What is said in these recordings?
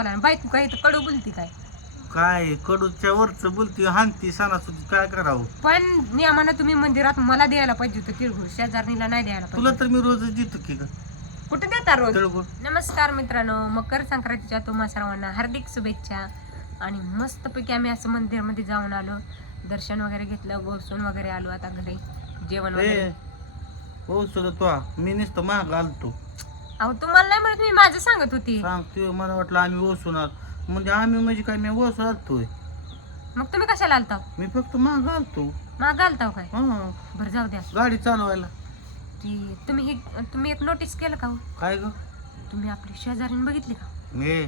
बायको काय तर कडू बोलती काय? काय कडूच्या वरच बोलती हानती सणासुदी काय करावं. पण नियमानं तुम्ही मंदिरात मला द्यायला पाहिजे होतं तिळगुळ, शेजारणीला नाही द्यायला तुला पाहिजे. तर मी रोजच देतो की ग कुठे देता रोज? तिळगुळ. नमस्कार मित्रांनो, मकर संक्रांतीच्या तुम्हा सर्वांना हार्दिक शुभेच्छा. आणि मस्तपैकी आम्ही असं मंदिरमध्ये जाऊन आलो, दर्शन वगैरे घेतलं, बसून वगैरे आलो आता घरी जेवण वगैरे. हो सुद्धा तो मी नुसतं महाग आलतो अहो तुम्हाला नाही म्हणत, मी माझं सांगत होती. सांगतोय. मला वाटलं आम्ही ओसूनार म्हणजे आम्ही म्हणजे काय मी ओसून आलतोय. मग तुम्ही कशाला आलता? मी फक्त महाग आलतो. मागं आलता काय? हा बरं जाऊ द्या. गाडी चालवायला. ती तुम्ही एक नोटीस केलं का हो? काय ग तुम्ही आपली शेजारीन बघितली का? ए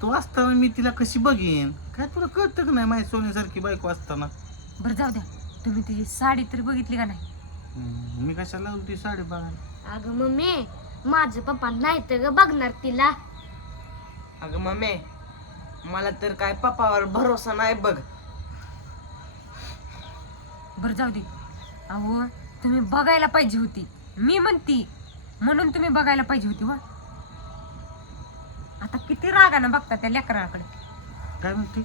तू असताना मी तिला कशी बघीन? काय तुला कळतं का नाही माझी सोन्यासारखी बायको असताना? बरं जाऊ द्या, तुम्ही तिची साडी तरी बघितली का नाही? मी कशाला लावली ती साडी बघायला? अगं मम्मी, माझं पप्पा नाही तर ग बघणार तिला. अगं मम्मी, मला तर काय पप्पावर भरोसा नाही बघ. बरं जाऊ दे. अहो तुम्ही बघायला पाहिजे होती, मी म्हणती म्हणून तुम्ही बघायला पाहिजे होती. वा आता किती रागानं बघता त्या लेकराकडे. काय म्हणते?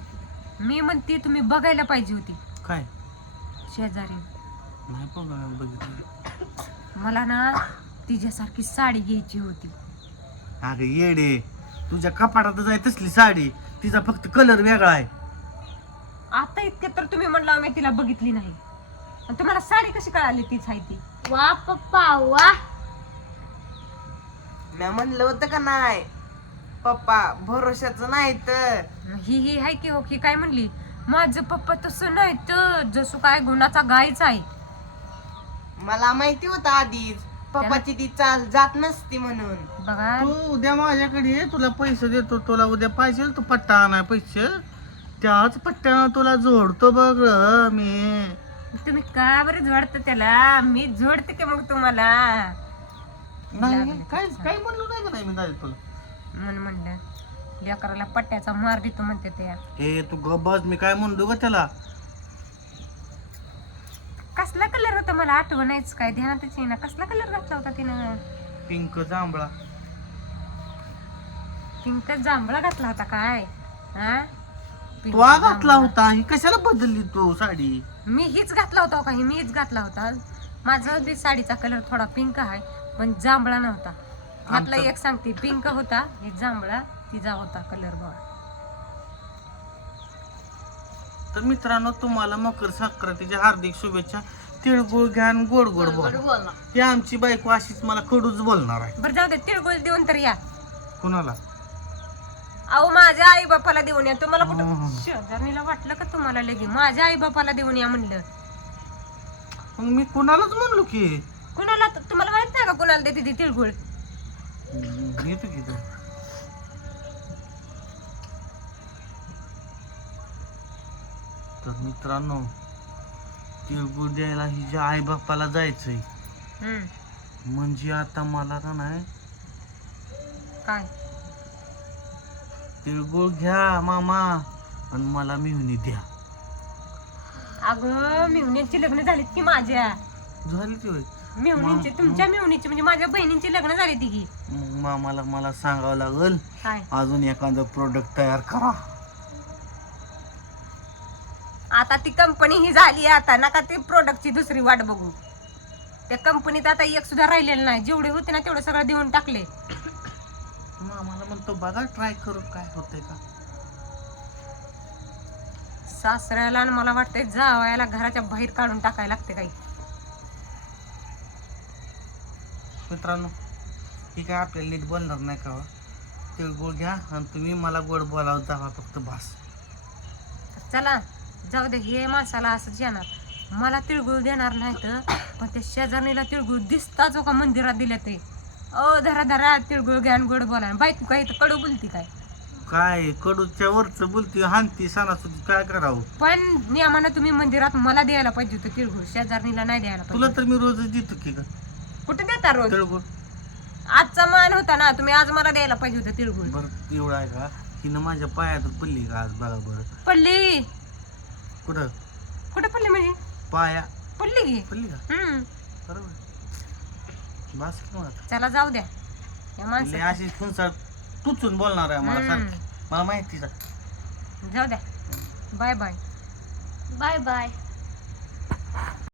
मी म्हणते तुम्ही बघायला पाहिजे होती काय शेजारी. नाही बघितलं. मला ना तिच्यासारखी साडी घ्यायची होती. अगं येडे, तुझ्या कपाटातच आहे तसली साडी, तिचा फक्त कलर वेगळा आहे. आता इतके तर तुम्ही म्हणला मी तिला बघितली नाही, आणि तुम्हाला साडी कशी कळाली तीच आहे ती? वा पप्पा वा. मी म्हणलं होतं का नाही, पप्पा भरोशाचं नाही तर. ही आहे की हो की काय म्हणली, माझं पप्पा तसं नाही तर जसं काय गुणाचा गायच आहे. मला माहिती होतं आधीच पप्पाची ती चाल जात नसती म्हणून. बघा तू उद्या माझ्याकडे ये, तुला पैसे देतो. तुला उद्या पाहिजे तू पट्टा आणाय पैसे, त्याच पट्ट्यानं तुला जोडतो बघ मी. तुम्ही का बरं जोडता त्याला? मी जोडते की मग तुम्हाला. नाही काय काय म्हणलो नाही का नाही मी दादा तुला. म्हणलं लेकराला पट्ट्याचा मार देतो म्हणते त्या. ए तू गब्बाज, मी काय म्हणलो ग त्याला? कसला कलर होता मला आठवणच काय ध्यानातच येईना. कसला कलर घातला होता तिनं? पिंक जांभळा. पिंक जांभळा घातला होता काय? हा पिंक तू घातला जांभळा. होता, ही कशाला बदलली तू साडी? मी हीच घातला होता काही, मीच घातला होता. माझा बी साडीचा कलर थोडा पिंक आहे, पण जांभळा नव्हता. घातला एक सांगते, पिंक होता, हे जांभळा तिचा होता कलर बघा. तर मित्रांनो, तुम्हाला मकर संक्रांतीच्या हार्दिक शुभेच्छा. तिळगुळ घ्या आणि गोड गोड बोला. ती आमची बायको अशीच मला कडूच बोलणार आहे. बरं जाऊ दे, तिळगुळ देऊन तर या. कुणाला? अहो माझ्या आई बापाला देऊन या. तुम्हाला हो, कुठं हो. शेजारणीला वाटलं का तुम्हाला लगे? माझ्या आई बापाला देऊन या म्हणलं. मग मी कुणालाच म्हणलो की कुणाला? तुम्हाला माहित नाही का कुणाला देते ती तिळगुळ? येतो की तू. तर मित्रांनो, तिळगुळ द्यायला हिच्या आई बापाला जायचंय. म्हणजे आता मला का नाही, काय तिळगुळ घ्या मामा आणि मला मिळून द्या. अगं मिवणींची लग्न झालीत की माझ्या. झाली ती होय. मिवणींची, तुमच्या मिवणीची म्हणजे माझ्या बहिणींची लग्न झाली ती की. मग मामाला मला सांगावं लागल काय अजून एखादं प्रोडक्ट तयार करा. आता ती कंपनी ही झाली, आता नका ती प्रोडक्टची दुसरी वाट बघू. त्या कंपनीत आता एक सुद्धा राहिलेलं नाही. जेवढे होते ना तेवढे सगळं देऊन टाकले. मामाला म्हणतो बघा ट्राय करू काय होतंय का. सासऱ्याला आणि मला वाटतंय जावयाला घराच्या बाहेर काढून टाकायला लागते काही. मित्रांनो, ही काय आपल्याला नीट बोलणार नाही का? तिळगुळ घ्या आणि तुम्ही मला गोड बोलावं जावा फक्त बस. चला जाऊ दे, हे माणसाला असंच येणार. मला तिळगुळ देणार नाही तर, पण त्या शेजारणीला तिळगुळ दिसताच का मंदिरात दिले ते. ओ धरा धरा तिळगुळ घ्या आणि गोड बोला. बायको काय तर कडू बोलती काय? काय कडूच्या वरच बोलती हानती सणासुदी काय करावं. पण नियमानं तुम्ही मंदिरात मला द्यायला पाहिजे होतं तिळगुळ, शेजारणीला नाही द्यायला तुला पाहिजे. तर मी रोजच देतो की का कुठे देता रोज? तिळगुळ? आजचा मान होता ना, तुम्ही आज मला द्यायला पाहिजे होतं तिळगुळ. बरं एवढं आहे का? हिनं माझ्या पायात पडली का आज बघा बरं. पडली? कुठं कुठे पडली म्हणजे? पाया पडली की. पडली का? बरोबर. बस की मग. चला जाऊ द्या या लय माणसं. अशी फुंसाळ टुचून बोलणार आहे मला सारखी. मला माहितीच आहे. जाऊ द्या. Bye bye. Bye bye.